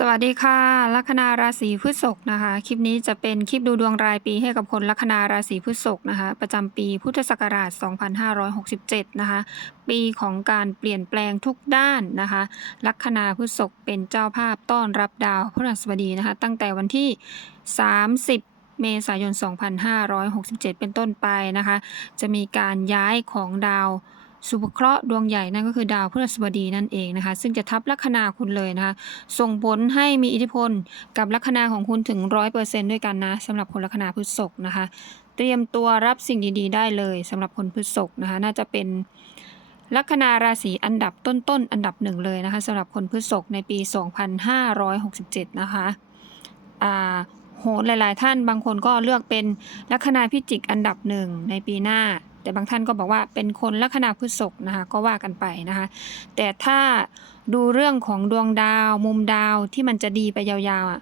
สวัสดีค่ะ ลัคนาราศีพฤษภนะคะ คลิปนี้จะเป็นคลิปดูดวงรายปีให้กับคนลัคนาราศีพฤษภนะคะ ประจำปีพุทธศักราช 2567 นะคะ ปีของการเปลี่ยนแปลงทุกด้านนะคะ ลัคนาพฤษภเป็นเจ้าภาพต้อนรับดาวพฤหัสบดีนะคะ ตั้งแต่วันที่ 30เมษายน 2567 เป็นต้นไปนะคะ จะมีการย้ายของดาว สุภเคราะห์ดวงใหญ่นั่นก็คือดาวพฤหัสบดีนั่นเองนะคะ ซึ่งจะทับลัคนาคุณเลยนะคะ ส่งผลให้มีอิทธิพลกับลัคนาของคุณถึง100%ด้วยกันนะสำหรับคนลัคนาพฤษภนะคะ เตรียมตัวรับสิ่งดีๆ ได้เลยสำหรับคนพฤษภนะคะ น่าจะเป็นลัคนาราศีอันดับต้นๆอันดับหนึ่งเลยนะคะสำหรับคนพฤษภในปี 2567 นะคะอ่าโหหลาย ๆ ท่านบางคนก็เลือกเป็นลัคนาพิจิกอันดับหนึ่งในปีหน้า แต่บางท่านก็บอกว่าเป็นคนลัคนาพฤษภนะคะก็ว่ากันไปนะคะ แต่ถ้าดูเรื่องของดวงดาว มุมดาวที่มันจะดีไปยาวๆอะ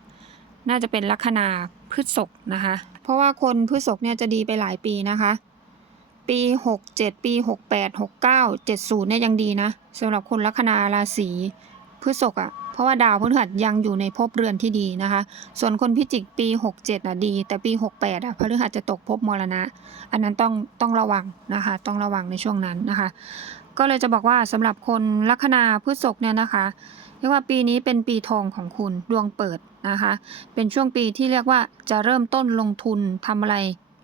น่าจะเป็นลัคนาพฤษภนะคะ เพราะว่าคนพฤษภเนี่ยจะดีไปหลายปีนะคะ ปี 67 ปี 68 69 70เนี่ยยังดีนะสำหรับคนลัคนาราศีพฤษภอะ เพราะว่าดาวพฤหัสยังอยู่ในภพเรือนที่ดีนะคะ ส่วนคนพิจิกปี 67อะดี แต่ปี 68อะพฤหัสจะตกภพมรณะ อันนั้นต้องต้องระวังนะคะ ต้องระวังในช่วงนั้นนะคะ ก็เลยจะบอกว่าสำหรับคนลัคนาพฤษภเนี่ยนะคะเรียกว่าปีนี้เป็นปีทองของคุณดวงเปิดนะคะ เป็นช่วงปีที่เรียกว่าจะเริ่มต้นลงทุนทำอะไร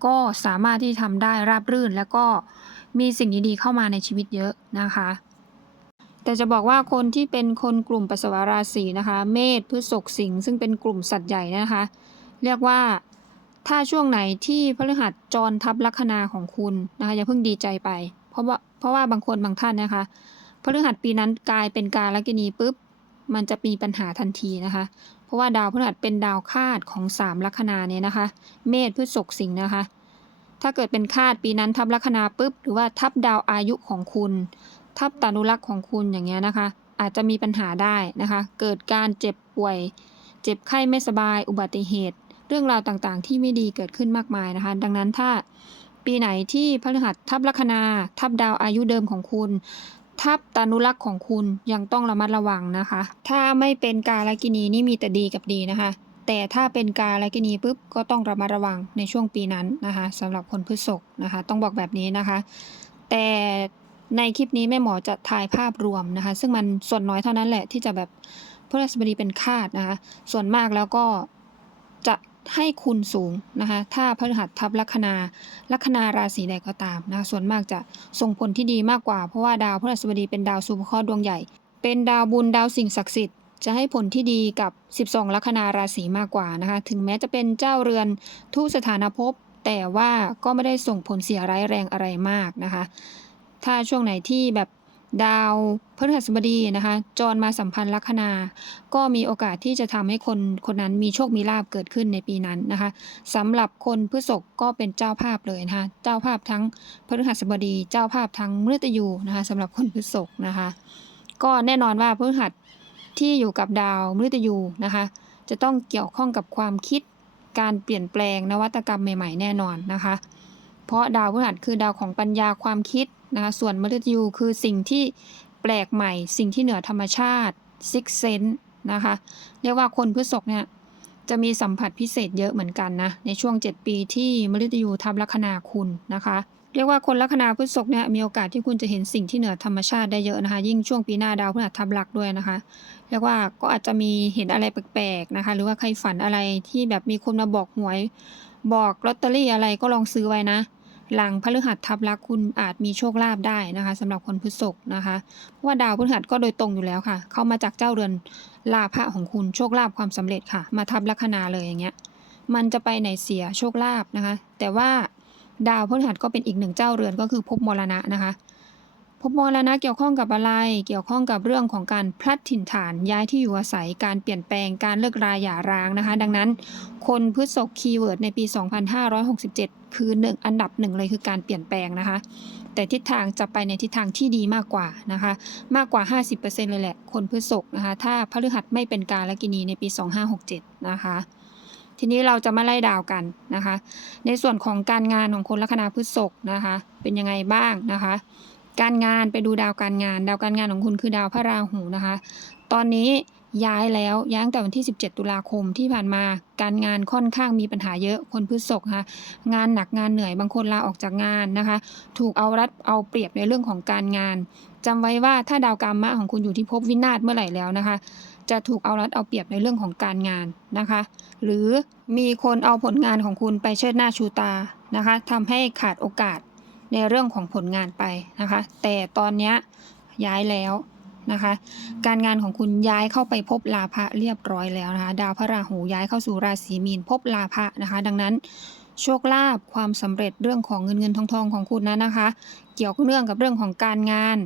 ก็สามารถที่ทำได้ราบรื่น แล้วก็มีสิ่งดีๆเข้ามาในชีวิตเยอะนะคะ แต่จะบอกว่าคนที่เป็นคนกลุ่มปัสสาวะราศีนะคะ เมษพฤษภสิงห์ซึ่งเป็นกลุ่มสัตว์ใหญ่นะคะ เรียกว่าถ้าช่วงไหนที่พฤหัสจรทับลัคนาของคุณนะคะอย่าเพิ่งดีใจไป เพราะว่าเพราะว่าบางคนบางท่านนะคะพฤหัสปีนั้นกลายเป็นการลักินีปุ๊บมันจะมีปัญหาทันทีนะคะ เพราะว่าดาวพฤหัสเป็นดาวคาดของสามลัคนาเนี่ยนะคะ เมษพฤษภสิงห์นะคะ ถ้าเกิดเป็นคาดปีนั้นทับลัคนาปุ๊บหรือว่าทับดาวอายุของคุณ ทับตานุรักษ์ของคุณอย่างเงี้ยนะคะ อาจจะมีปัญหาได้นะคะ เกิดการเจ็บป่วย เจ็บไข้ไม่สบาย อุบัติเหตุ เรื่องราวต่างๆ ที่ไม่ดีเกิดขึ้นมากมายนะคะ ดังนั้นถ้าปีไหนที่พฤหัสทับลัคนา ทับดาวอายุเดิมของคุณ ทับตานุรักษ์ของคุณยังต้องระมัดระวังนะคะ ถ้าไม่เป็นกาลกินีนี่มีแต่ดีกับดีนะคะ แต่ถ้าเป็นกาลกินีปุ๊บก็ต้องระมัดระวังในช่วงปีนั้นนะคะสำหรับคนพฤษภนะคะ ต้องบอกแบบนี้นะคะ แต่ ในคลิปนี้แม่หมอจะถ่ายภาพรวมนะคะ ซึ่งมันส่วนน้อยเท่านั้นแหละที่จะแบบพฤหัสบดีเป็นคาดนะคะ ส่วนมากแล้วก็จะให้คุณสูงนะคะ ถ้าพฤหัสทับลัคนาลัคนาราศีใดก็ตามนะคะส่วนมากจะส่งผลที่ดีมากกว่า เพราะว่าดาวพฤหัสบดีเป็นดาวสุภเคราะห์ดวงใหญ่ เป็นดาวบุญดาวสิ่งศักดิ์สิทธิ์จะให้ผลที่ดีกับ 12 ลัคนาราศีมากกว่านะคะ ถึงแม้จะเป็นเจ้าเรือนทูตสถานภพแต่ว่าก็ไม่ได้ส่งผลเสียร้ายแรงอะไรมากนะคะ ถ้าช่วงไหนที่แบบดาวพฤหัสบดีนะคะ จรมาสัมพันธ์ลัคนา ก็มีโอกาสที่จะทำให้คนคนนั้นมีโชคมีลาบเกิดขึ้นในปีนั้นนะคะสำหรับคนพฤษภก็เป็นเจ้าภาพเลยนะคะเจ้าภาพทั้งพฤหัสบดี เจ้าภาพทั้งมฤตยูนะคะสำหรับคนพฤษภนะคะ ก็แน่นอนว่าพฤหัสที่อยู่กับดาวมฤตยูนะคะ จะต้องเกี่ยวข้องกับความคิดการเปลี่ยนแปลงนวัตกรรมใหม่ ๆ แน่นอนนะคะ พราะดาวพฤหัสคือดาวของปัญญาความคิดนะคะส่วนมฤตยูคือสิ่งที่แปลกใหม่ สิ่งที่เหนือธรรมชาติซิกเซนนะคะเรียกว่าคนพฤษภเนี่ยจะมีสัมผัสพิเศษเยอะเหมือนกันนะในช่วง 7 ปีที่มฤตยูทับลัคนาคุณนะคะเรียกว่าคนลัคนาพฤษภเนี่ยมีโอกาสที่คุณจะเห็นสิ่งที่เหนือธรรมชาติได้เยอะนะคะ ยิ่งช่วงปีหน้าดาวพฤหัสทับลักด้วยนะคะ เรียกว่าก็อาจจะมีเห็นอะไรแปลกๆนะคะ หรือว่าใครฝันอะไรที่แบบมีคนมาบอกหวย บอกลอตเตอรี่อะไรก็ลองซื้อไว้นะ หลังพฤหัสทับลักคุณอาจมีโชคลาภได้นะคะสำหรับคนพฤษภนะคะเพราะว่าดาวพฤหัสก็โดยตรงอยู่แล้วค่ะ เข้ามาจากเจ้าเรือนลาภะของคุณโชคลาภความสำเร็จค่ะ มาทับลัคนาเลยอย่างเงี้ย มันจะไปไหนเสียโชคลาภนะคะ แต่ว่าดาวพฤหัสก็เป็นอีกหนึ่งเจ้าเรือนก็คือภพมรณะนะคะ ภพมรณะเกี่ยวข้องกับอะไร เกี่ยวข้องกับเรื่องของการพลัดถิ่นฐานย้ายที่อยู่อาศัยการเปลี่ยนแปลงการเลิกราหย่าร้างนะคะ ดังนั้น คนพฤษภคีย์เวิร์ดในปี 2567 คือหนึ่งอันดับหนึ่งเลยคือการเปลี่ยนแปลงนะคะ แต่ทิศทางจะไปในทิศทางที่ดีมากกว่านะคะ มากกว่า 50%เลยแหละ คนพฤษภนะคะ ถ้าพฤหัสไม่เป็นการละกินีในปี 2567 นะคะทีนี้เราจะมาไล่ดาวกันนะคะ ในส่วนของการงานของคนลัคนาพฤษภนะคะ เป็นยังไงบ้างนะคะ การงานไปดูดาวการงาน ดาวการงานของคุณคือดาวพระราหูนะคะ ตอนนี้ย้ายแล้วย้ายตั้งแต่วันที่ 17 ตุลาคมที่ผ่านมาการงานค่อนข้างมีปัญหาเยอะคนพฤษภนะคะงานหนักงานเหนื่อยบางคนลาออกจากงานนะคะ ถูกเอารัดเอาเปรียบในเรื่องของการงานจำไว้ว่าถ้าดาวกรรมะของคุณอยู่ที่ภพวินาศเมื่อไหร่แล้วนะคะ จะถูกเอารัดเอาเปรียบในเรื่องของการงานนะคะ หรือมีคนเอาผลงานของคุณไปเชิดหน้าชูตานะคะทำให้ขาดโอกาส ในเรื่องของผลงานไปนะคะ แต่ตอนนี้ย้ายแล้วนะคะ การงานของคุณย้ายเข้าไปพบลาภะเรียบร้อยแล้วนะคะ ดาวพระราหูย้ายเข้าสู่ราศีมีนพบลาภะนะคะ ดังนั้นโชคลาภความสำเร็จเรื่องของเงินเงินทองทองของคุณนั้นนะคะ เกี่ยวเนื่องกับเรื่องของการงาน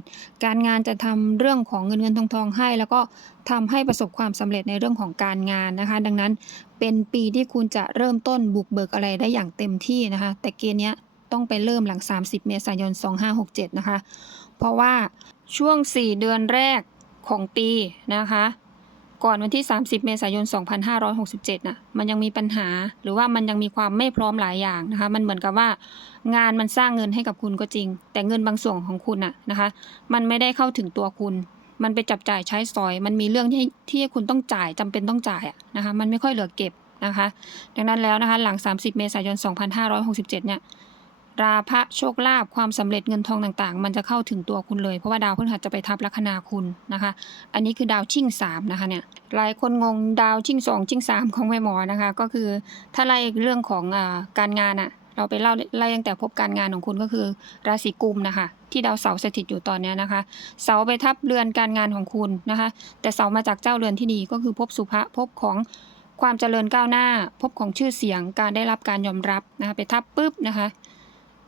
การงานจะทำเรื่องของเงินเงินทองทองให้ แล้วก็ทำให้ประสบความสำเร็จในเรื่องของการงานนะคะ ดังนั้นเป็นปีที่คุณจะเริ่มต้นบุกเบิกอะไรได้อย่างเต็มที่นะคะ แต่เกณฑ์เนี้ย ต้องไปเริ่มหลัง 30 เมษายน 2567 นะคะ เพราะว่าช่วง 4 เดือนแรกของปีนะคะ ก่อนวันที่ 30 เมษายน 2567น่ะ มันยังมีปัญหาหรือว่ามันยังมีความไม่พร้อมหลายอย่างนะคะ มันเหมือนกับว่างานมันสร้างเงินให้กับคุณก็จริง แต่เงินบางส่วนของคุณน่ะนะคะ มันไม่ได้เข้าถึงตัวคุณ มันไปจับจ่ายใช้สอย มันมีเรื่องที่ที่คุณต้องจ่ายจำเป็นต้องจ่ายอะนะคะ มันไม่ค่อยเหลือเก็บนะคะ ดังนั้นแล้วนะคะ หลัง 30 เมษายน 2567 เนี่ย ราพระโชคลาภความสำเร็จเงินทองต่างๆ มันจะเข้าถึงตัวคุณเลย เพราะว่าดาวพฤหัสจะไปทับลัคนาคุณนะคะ อันนี้คือดาวชิ่งสามนะคะเนี่ยหลายคนงงดาวชิ่งสองชิ่งสามของแม่หมอนะคะ ก็คือถ้าไล่เรื่องของอการงานอะเราไปเล่าไล่ตั้งแต่พบการงานของคุณก็คือราศีกุมนะคะ ที่ดาวเสาร์สถิตอยู่ตอนเนี้ยนะคะ เสาไปทับเรือนการงานของคุณนะคะ แต่เสามาจากเจ้าเรือนที่ดีก็คือภพสุภะภพของความเจริญก้าวหน้าภพของชื่อเสียงการได้รับการยอมรับนะคะไปทับปุ๊บนะคะ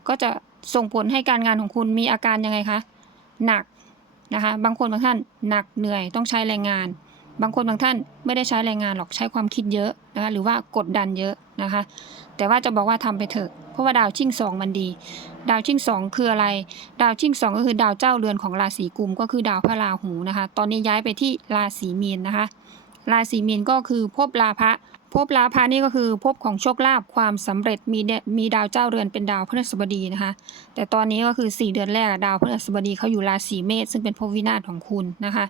ก็จะส่งผลให้การงานของคุณมีอาการยังไงคะหนักนะคะบางคนบางท่านหนักเหนื่อยต้องใช้แรงงาน บางคนบางท่านไม่ได้ใช้แรงงานหรอกใช้ความคิดเยอะนะคะหรือว่ากดดันเยอะนะคะ แต่ว่าจะบอกว่าทำไปเถอะเพราะว่าดาวชิ่งสองมันดี ดาวชิ่งสองคืออะไร ดาวชิ่งสองก็คือดาวเจ้าเรือนของราศีกุมก็คือดาวพระราหูนะคะ ตอนนี้ย้ายไปที่ราศีมีนนะคะ ราศีมีนก็คือภพลาภะ ภพลาภานี่ก็คือภพของโชคลาภความสำเร็จมีเดมีดาวเจ้าเรือนเป็นดาวพฤหัสบดีนะคะ แต่ตอนนี้ก็คือ 4 เดือนแรกดาวพฤหัสบดีเขาอยู่ราศีเมษซึ่งเป็นภพวินาศของคุณนะคะ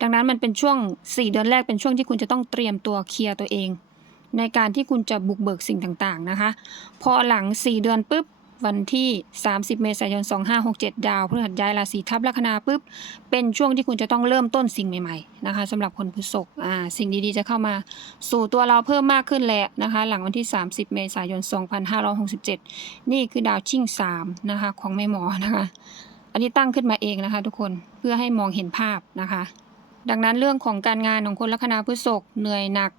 ดังนั้นมันเป็นช่วง 4 เดือนแรกเป็นช่วงที่คุณจะต้องเตรียมตัวเคลียร์ตัวเอง ในการที่คุณจะบุกเบิกสิ่งต่างๆนะคะ พอหลัง 4 เดือนปุ๊บ วันที่ 30 เมษายน 2567 ดาวพฤหัสย้ายราศีทับลัคนาปุ๊บ เป็นช่วงที่คุณจะต้องเริ่มต้นสิ่งใหม่ๆนะคะสำหรับคนพฤษภอ่าสิ่งดีๆจะเข้ามาสู่ตัวเราเพิ่มมากขึ้นแหละนะคะ หลังวันที่ 30 เมษายน 2567 นี่คือดาวชิ่ง3นะคะของแม่หมอนะคะอันนี้ตั้งขึ้นมาเองนะคะทุกคนเพื่อให้มองเห็นภาพนะคะ ดังนั้นเรื่องของการงานของคนลัคนาพฤษภเหนื่อยหนัก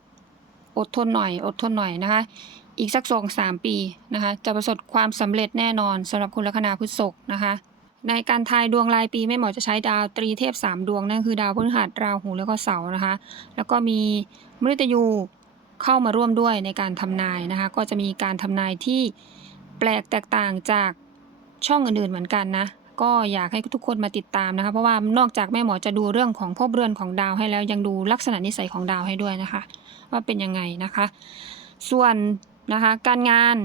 อดทนหน่อยอดทนหน่อยนะคะ อีกสักสองสามปีนะคะจะประสบความสำเร็จแน่นอนสำหรับคนลัคนาพฤษภนะคะในการทายดวงรายปีแม่หมอจะใช้ดาวตรีเทพ 3 ดวงนั่นคือดาวพฤหัสราหูแล้วก็เสาร์นะคะ แล้วก็มีมฤตยูเข้ามาร่วมด้วยในการทำนายนะคะ ก็จะมีการทำนายที่แปลกแตกต่างจากช่องอื่นๆเหมือนกันนะก็อยากให้ทุกคนมาติดตามนะคะ เพราะว่านอกจากแม่หมอจะดูเรื่องของภพเรือนของดาวให้แล้วยังดูลักษณะนิสัยของดาวให้ด้วยนะคะ ว่าเป็นยังไงนะคะ ส่วน นะคะการงาน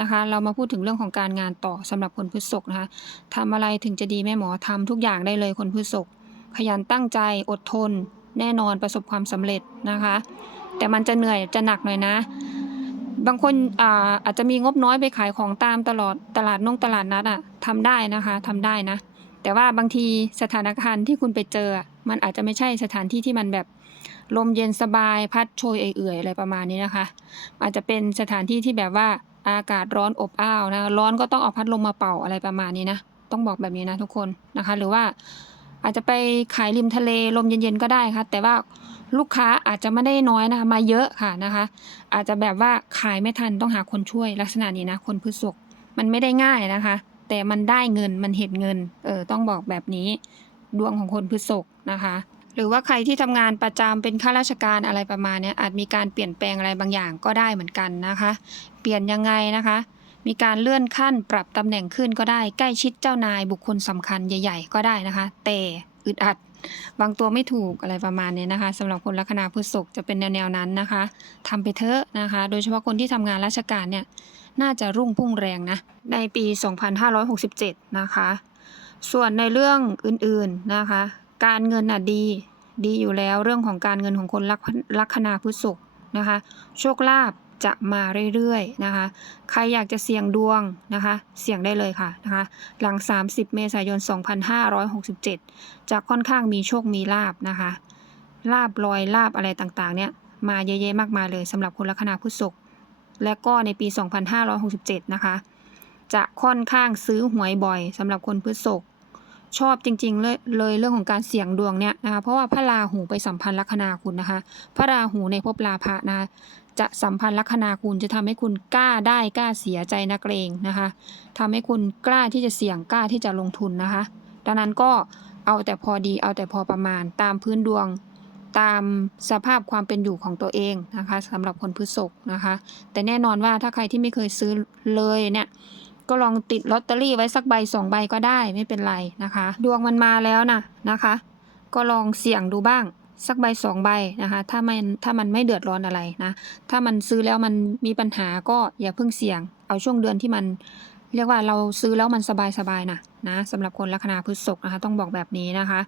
นะคะเรามาพูดถึงเรื่องของการงานต่อสำหรับคนพฤษภนะคะทำอะไรถึงจะดีแม่หมอทำทุกอย่างได้เลยคนพฤษภขยันตั้งใจอดทน แน่นอนประสบความสำเร็จนะคะ แต่มันจะเหนื่อยจะหนักหน่อยนะ บางคนอาอาจจะมีงบน้อยไปขายของตามตลอดตลาดนงตลาดนัดอะทำได้นะคะทำได้นะ แต่ว่าบางทีสถานการณ์ที่คุณไปเจอ มันอาจจะไม่ใช่สถานที่ที่มันแบบ ลมเย็นสบายพัดโชยเอื่อยๆอะไรประมาณนี้นะคะ อาจจะเป็นสถานที่ที่แบบว่าอากาศร้อนอบอ้าวนะร้อนก็ต้องเอาพัดลมมาเป่าอะไรประมาณนี้นะ ต้องบอกแบบนี้นะทุกคนนะคะ หรือว่าอาจจะไปขายริมทะเลลมเย็นๆก็ได้ค่ะ แต่ว่าลูกค้าอาจจะไม่ได้น้อยนะคะมาเยอะค่ะนะคะ อาจจะแบบว่าขายไม่ทันต้องหาคนช่วยลักษณะนี้นะ คนพฤษภมันไม่ได้ง่ายนะคะ แต่มันได้เงินมันเห็นเงินเออต้องบอกแบบนี้ ดวงของคนพฤษภนะคะ หรือว่าใครที่ทำงานประจำเป็นข้าราชการอะไรประมาณนี้อาจมีการเปลี่ยนแปลงอะไรบางอย่างก็ได้เหมือนกันนะคะ เปลี่ยนยังไงนะคะ มีการเลื่อนขั้นปรับตำแหน่งขึ้นก็ได้ใกล้ชิดเจ้านายบุคคลสำคัญใหญ่ ๆ ก็ได้นะคะ แต่อึดอัดวางตัวไม่ถูกอะไรประมาณนี้นะคะสำหรับคนลัคนาพฤษภจะเป็นแนวๆนั้นนะคะทำไปเถอะนะคะ โดยเฉพาะคนที่ทำงานราชการเนี่ยน่าจะรุ่งพุ่งแรงนะในปี 2567 นะคะ ส่วนในเรื่องอื่นๆนะคะ การเงินน่ะดี ดีอยู่แล้วเรื่องของการเงินของคนลัคลัคนาพฤษภนะคะ โชคลาภจะมาเรื่อยๆนะคะ ใครอยากจะเสี่ยงดวงนะคะ เสี่ยงได้เลยค่ะนะคะ หลัง 30 เมษายน 2567 จะค่อนข้างมีโชคมีลาบนะคะ ลาบลอยลาบอะไรต่างๆ เนี่ย มาเยอะแยมากมายเลยสำหรับคนลัคนาพฤษภและก็ในปี 2567 นะคะ จะค่อนข้างซื้อหวยบ่อยสำหรับคนพฤษภ ชอบจริงๆเลยเลยเรื่องของการเสี่ยงดวงเนี่ยนะคะเพราะว่าพระราหูไปสัมพันธ์ลัคนาคุณนะคะ พระราหูในภพลาภะนะจะสัมพันธ์ลัคนาคุณจะทำให้คุณกล้าได้กล้าเสียใจนักเรงนะคะทำให้คุณกล้าที่จะเสี่ยงกล้าที่จะลงทุนนะคะ ดังนั้นก็เอาแต่พอดีเอาแต่พอประมาณตามพื้นดวงตามสภาพความเป็นอยู่ของตัวเองนะคะสำหรับคนพฤษภนะคะ แต่แน่นอนว่าถ้าใครที่ไม่เคยซื้อเลยเนี่ย ก็ลองติดลอตเตอรี่ไว้สักใบสองใบก็ได้ไม่เป็นไรนะคะ ดวงมันมาแล้วนะนะคะ ก็ลองเสี่ยงดูบ้างสักใบสองใบนะคะ ถ้ามันถ้ามันไม่เดือดร้อนอะไรนะ ถ้ามันซื้อแล้วมันมีปัญหาก็อย่าเพิ่งเสี่ยง เอาช่วงเดือนที่มัน เรียกว่าเราซื้อแล้วมันสบายสบายๆนะนะสำหรับคนลัคนาพฤษภนะคะ ต้องบอกแบบนี้นะคะ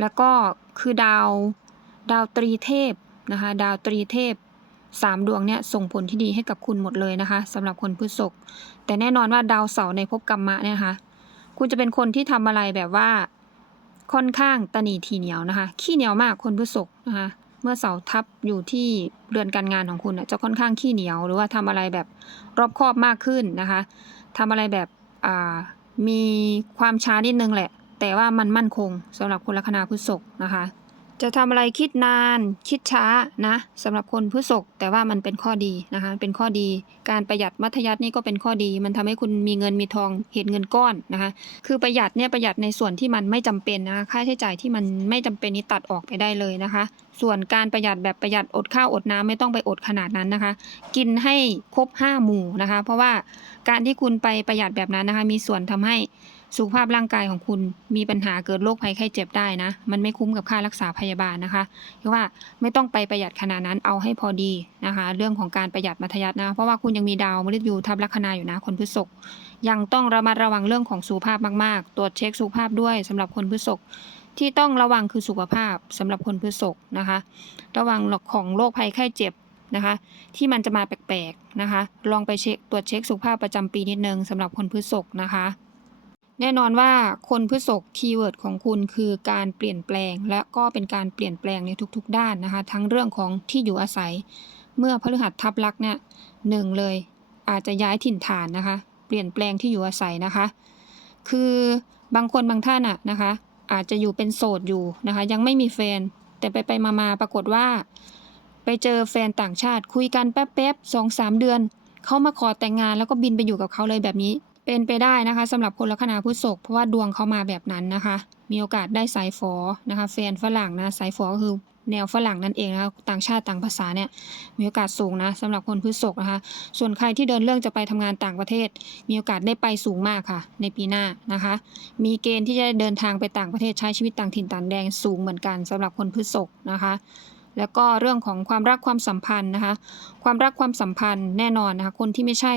แล้วก็คือดาวดาวตรีเทพนะคะ ดาวตรีเทพ สามดวงเนี่ยส่งผลที่ดีให้กับคุณหมดเลยนะคะสำหรับคนพฤษภแต่แน่นอนว่าดาวเสาร์ในภพกรรมะเนี่ยนะคะ คุณจะเป็นคนที่ทำอะไรแบบว่าค่อนข้างตนีทีเหนียวนะคะ ขี้เหนียวมากคนพฤษภนะคะ เมื่อเสาทับอยู่ที่เรือนการงานของคุณจะค่อนข้างขี้เหนียว หรือว่าทำอะไรแบบรอบคอบมากขึ้นนะคะทำอะไรแบบมีความช้านิดนึงแหละ แต่ว่ามันมั่นคงสำหรับคนลัคนาพฤษภนะคะ จะทำอะไรคิดนานคิดช้านะสำหรับคนพฤษภแต่ว่ามันเป็นข้อดีนะคะเป็นข้อดี การประหยัดมัธยัตินี่ก็เป็นข้อดี มันทำให้คุณมีเงินมีทองเห็นเงินก้อนนะคะคือประหยัดเนี่ยประหยัดในส่วนที่มันไม่จำเป็นนะค่าใช้จ่ายที่มันไม่จำเป็นนี่ตัดออกไปได้เลยนะคะส่วนการประหยัดแบบประหยัดอดข้าวอดน้ำไม่ต้องไปอดขนาดนั้นนะคะ กินให้ครบห้าหมู่นะคะ เพราะว่าการที่คุณไปประหยัดแบบนั้นนะคะ มีส่วนทำให้สุขภาพร่างกายของคุณมีปัญหาเกิดโรคภัยไข้เจ็บได้นะ มันไม่คุ้มกับค่ารักษาพยาบาลนะคะคือว่าไม่ต้องไปประหยัดขนาดนั้นเอาให้พอดีนะคะ เรื่องของการประหยัดมัธยัตินะ เพราะว่าคุณยังมีดาวมฤตยูทับลัคนาอยู่นะ คนพฤษภยังต้องระมัดระวังเรื่องของสุขภาพมาก ๆ ตรวจเช็คสุขภาพด้วยสำหรับคนพฤษภ ที่ต้องระวังคือสุขภาพสำหรับคนพฤษภนะคะ ระวังของโรคภัยไข้เจ็บนะคะ ที่มันจะมาแปลกๆนะคะ ลองไปเช็คตรวจเช็คสุขภาพประจำปีนิดนึงสำหรับคนพฤษภนะคะแน่นอนว่าคนพฤษภคีย์เวิร์ดของคุณคือการเปลี่ยนแปลง และก็เป็นการเปลี่ยนแปลงในทุกๆ ด้านนะคะ ทั้งเรื่องของที่อยู่อาศัย เมื่อพฤหัสทับลักษณ์เนี่ยหนึ่งเลยอาจจะย้ายถิ่นฐานนะคะ เปลี่ยนแปลงที่อยู่อาศัยนะคะ คือบางคนบางท่านอะนะคะ อาจจะอยู่เป็นโสดอยู่นะคะ ยังไม่มีแฟน แต่ไปไปมามาปรากฏว่า ไปเจอแฟนต่างชาติคุยกันแป๊บๆสองสามเดือนเขามาขอแต่งงานแล้วก็บินไปอยู่กับเขาเลยแบบนี้ เป็นไปได้นะคะสำหรับคนลัคนาพฤษภเพราะว่าดวงเขามาแบบนั้นนะคะ มีโอกาสได้สายฝอนะคะ แฟนฝรั่งนะสายฝอก็คือ แนวฝรั่งนั่นเองนะคะต่างชาติต่างภาษาเนี่ยมีโอกาสสูงนะสำหรับคนพฤษภนะคะ ส่วนใครที่เดินเรื่องจะไปทำงานต่างประเทศ มีโอกาสได้ไปสูงมากค่ะ ในปีหน้านะคะ มีเกณฑ์ที่จะเดินทางไปต่างประเทศใช้ชีวิตต่างถิ่นต่างแดนสูงเหมือนกันสำหรับคนพฤษภนะคะแล้วก็เรื่องของความรักความสัมพันธ์นะคะ ความรักความสัมพันธ์แน่นอนนะคะ คนที่ไม่ใช่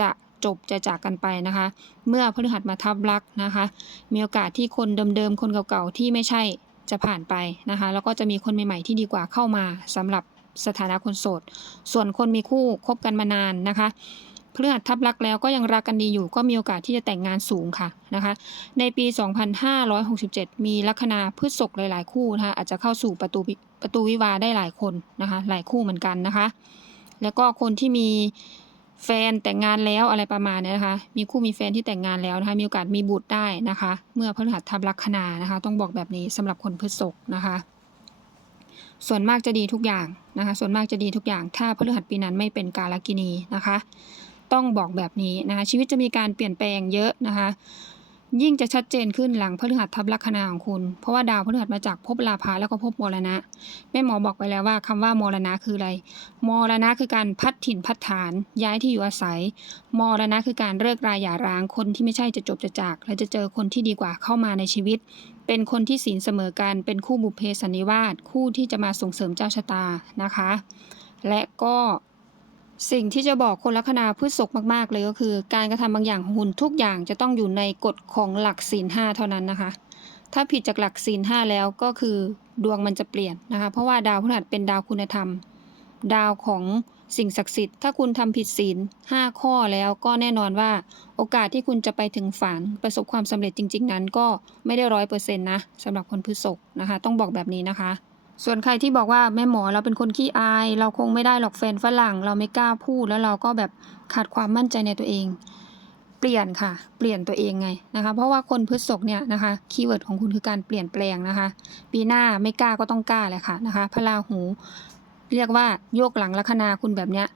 จะจบจะจากกันไปนะคะ เมื่อพฤหัสมาทับลักนะคะ มีโอกาสที่คนเดิมๆ คนเก่าๆ ที่ไม่ใช่ จะผ่านไปนะคะ แล้วก็จะมีคนใหม่ๆที่ดีกว่าเข้ามาสำหรับสถานะคนโสด ส่วนคนมีคู่คบกันมานานนะคะพฤหัสทับลักแล้วก็ยังรักกันดีอยู่ก็มีโอกาสที่จะแต่งงานสูงค่ะนะคะ ในปี 2567 มีลัคนาพฤษภหลาย ๆ คู่นะคะอาจจะเข้าสู่ประตูประตูวิวาได้หลายคนนะคะ หลายคู่เหมือนกันนะคะ แล้วก็คนที่มี แฟนแต่งงานแล้วอะไรประมาณนี้นะคะ มีคู่มีแฟนที่แต่งงานแล้วนะคะ มีโอกาสมีบุตรได้นะคะ เมื่อพฤหัสทับลัคนานะคะ ต้องบอกแบบนี้สำหรับคนพฤษภนะคะ ส่วนมากจะดีทุกอย่างนะคะ ส่วนมากจะดีทุกอย่าง ถ้าพฤหัสปีนั้นไม่เป็นกาลกินีนะคะ ต้องบอกแบบนี้นะคะ ชีวิตจะมีการเปลี่ยนแปลงเยอะนะคะ ยิ่งจะชัดเจนขึ้นหลังพฤหัสทับลัคนาของคุณ เพราะว่าดาวพฤหัสมาจากภพลาภาแล้วก็ภพมรณะแม่หมอบอกไปแล้วว่าคำว่ามรณะคืออะไร มรณะคือการพัดถิ่นพัดฐาน ย้ายที่อยู่อาศัย มรณะคือการเลิกราหย่าร้างคนที่ไม่ใช่จะจบจะจาก และจะเจอคนที่ดีกว่าเข้ามาในชีวิต เป็นคนที่ศีลเสมอกันเป็นคู่บุพเพสันนิวาสคู่ที่จะมาส่งเสริมเจ้าชะตานะคะ และก็ สิ่งที่จะบอกคนลัคนาพฤษภมากๆ เลยก็คือ การกระทำบางอย่างของคุณทุกอย่างจะต้องอยู่ในกฎของหลักศีลห้าเท่านั้นนะคะ ถ้าผิดจากหลักศีลห้าแล้วก็คือดวงมันจะเปลี่ยนนะคะ เพราะว่าดาวพฤหัสเป็นดาวคุณธรรม ดาวของสิ่งศักดิ์สิทธิ์ถ้าคุณทำผิดศีลห้าข้อแล้วก็แน่นอนว่า โอกาสที่คุณจะไปถึงฝันประสบความสำเร็จจริง ๆ นั้นก็ไม่ได้ร้อยเปอร์เซ็นต์นะสำหรับคนพฤษภนะคะ ต้องบอกแบบนี้นะคะ ส่วนใครที่บอกว่าแม่หมอเราเป็นคนขี้อาย เราคงไม่ได้หรอกแฟนฝรั่ง เราไม่กล้าพูดแล้วเราก็แบบขาดความมั่นใจในตัวเอง เปลี่ยนค่ะ เปลี่ยนตัวเองไงนะคะ เพราะว่าคนพฤษภเนี่ยนะคะคีย์เวิร์ดของคุณคือการเปลี่ยนแปลงนะคะ ปีหน้าไม่กล้าก็ต้องกล้าเลยค่ะนะคะพระราหู เรียกว่าโยกหลังลัคนาคุณแบบเนี้ย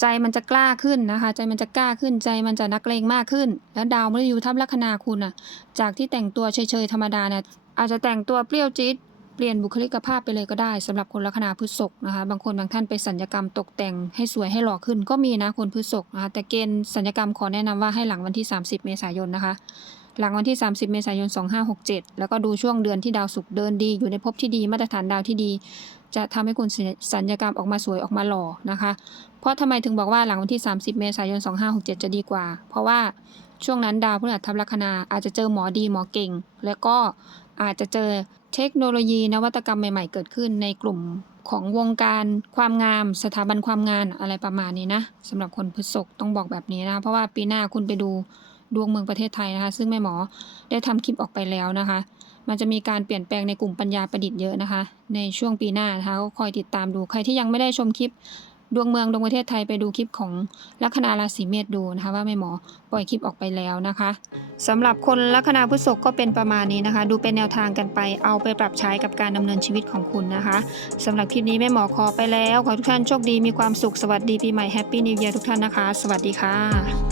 ใจมันจะกล้าขึ้นนะคะ ใจมันจะกล้าขึ้นใจมันจะนักเลงมากขึ้น แล้วดาวมฤตยูทับลัคนาคุณอะ จากที่แต่งตัวเฉยๆธรรมดาเนี่ยอาจจะแต่งตัวเปรี้ยวจี๊ด เปลี่ยนบุคลิกภาพไปเลยก็ได้สำหรับคนลัคนาพฤษภนะคะ บางคนบางท่านไปสัญญกรรมตกแต่งให้สวยให้หล่อขึ้นก็มีนะคนพฤษภนะคะแต่เกณฑ์สัญญกรรมขอแนะนำว่าให้หลังวันที่ 30 เมษายนนะคะหลังวันที่ 30 เมษายน 2567 แล้วก็ดูช่วงเดือนที่ดาวศุกร์เดินดี อยู่ในภพที่ดีมาตรฐานดาวที่ดี จะทำให้คุณสัญญกรรมออกมาสวยออกมาหล่อนะคะ เพราะทำไมถึงบอกว่าหลังวันที่ 30 เมษายน 2567 จะดีกว่า เพราะว่าช่วงนั้นดาวพฤหัสทับลัคนาอาจจะเจอหมอดีหมอเก่ง แล้วก็ อาจจะเจอเทคโนโลยีนวัตกรรมใหม่ ๆ เกิดขึ้นในกลุ่มของวงการความงามสถาบันความงานอะไรประมาณนี้นะสำหรับคนพฤษภต้องบอกแบบนี้นะ เพราะว่าปีหน้าคุณไปดูดวงเมืองประเทศไทยนะคะ ซึ่งแม่หมอได้ทำคลิปออกไปแล้วนะคะ มันจะมีการเปลี่ยนแปลงในกลุ่มปัญญาประดิษฐ์เยอะนะคะ ในช่วงปีหน้านะคะก็คอยติดตามดูใครที่ยังไม่ได้ชมคลิป ดวงเมืองดวงประเทศไทยไปดูคลิปของลัคนาราศีเมษดูนะคะ ว่าแม่หมอปล่อยคลิปออกไปแล้วนะคะสำหรับคนลัคนาพฤษภก็เป็นประมาณนี้นะคะ ดูเป็นแนวทางกันไป เอาไปปรับใช้กับการดำเนินชีวิตของคุณนะคะสำหรับคลิปนี้แม่หมอขอไปแล้ว ขอทุกท่านโชคดีมีความสุขสวัสดีปีใหม่แฮปปี้นิวเยียร์ทุกท่านนะคะ สวัสดีค่ะ